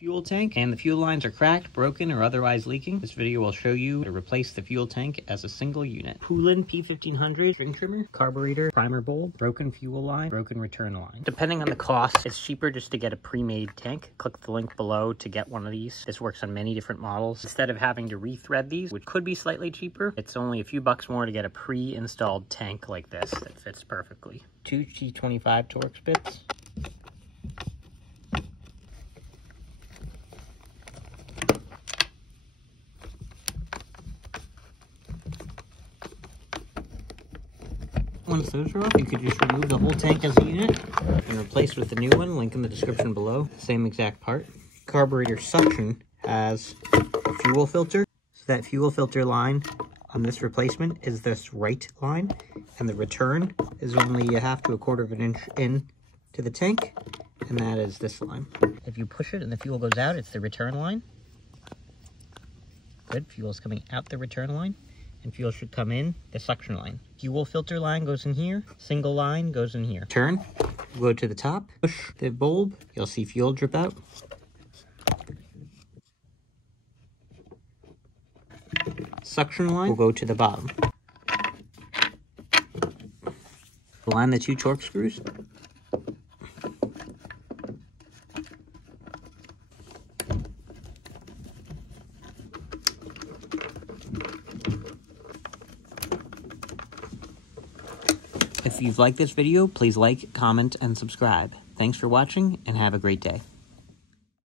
fuel tank and the fuel lines are cracked, broken, or otherwise leaking, this video will show you to replace the fuel tank as a single unit. Poulan P1500 string trimmer, carburetor, primer bulb, broken fuel line, broken return line. Depending on the cost, it's cheaper just to get a pre-made tank. Click the link below to get one of these. This works on many different models. Instead of having to rethread these, which could be slightly cheaper, it's only a few bucks more to get a pre-installed tank like this that fits perfectly. 2 T25 Torx bits. Once those are off, you could just remove the whole tank as a unit and replace with the new one. Link in the description below. Same exact part. Carburetor suction has a fuel filter. So that fuel filter line on this replacement is this right line, and the return is only a half to a quarter of an inch in to the tank, and that is this line. If you push it and the fuel goes out, it's the return line. Good, fuel's coming out the return line, and fuel should come in the suction line. Fuel filter line goes in here, single line goes in here. Turn, go to the top, push the bulb, you'll see fuel drip out. Suction line will go to the bottom. Align the 2 Torx screws. If you've liked this video, please like, comment, and subscribe. Thanks for watching, and have a great day.